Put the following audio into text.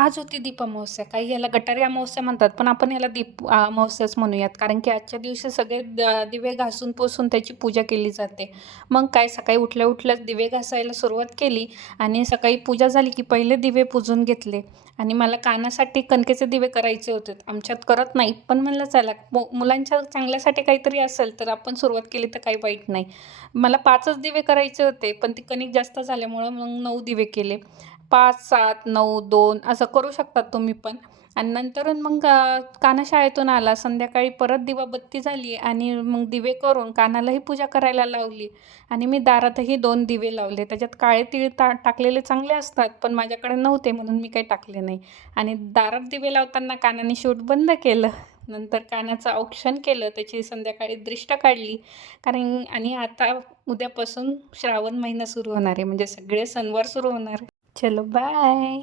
आज होती दीप-अमावस्या. काही याला गटारी अमावस्या म्हणतात, पण आपण याला अमावस्याच म्हणूयात. कारण की आजच्या दिवशी सगळे दिवे घासून पुसून त्याची पूजा केली जाते. मग काय सकाळी उठल्या-उठल्याच दिवे घासायला सुरुवात केली आणि सकाळी पूजा झाली की पहिले दिवे पुजून घेतले आणि मला कानासाठी कणकेचे दिवे करायचे होते. आमच्यात करत नाही, पण म्हणलं चला मुलांच्या चांगल्यासाठी काहीतरी असेल, तर आपण सुरुवात केली तर काही वाईट नाही. मला 5च दिवे करायचे होते, पण ती कणिक जास्त झाल्यामुळं मग 9 दिवे केले. 5, 7, 9, 2 असं करू शकतात तुम्ही पण. आणि नंतरून मग कान्हा शाळेतून आला. संध्याकाळी परत दिवाबत्ती झाली आणि मग दिवे करून कान्हालाही पूजा करायला लावली आणि मी दारातही 2 दिवे लावले. त्याच्यात काळे तीळ टाकलेले चांगले असतात, पण माझ्याकडे नव्हते म्हणून मी काही टाकले नाही. आणि दारात दिवे लावताना कान्हाने शूट बंद केलं. नंतर कान्हाचं औक्षण केलं, त्याची संध्याकाळी दृष्ट काढली. कारण आणि आता उद्यापासून श्रावण महिना सुरू होणार आहे, म्हणजे सगळे सणवार सुरू होणार. चलो बाय.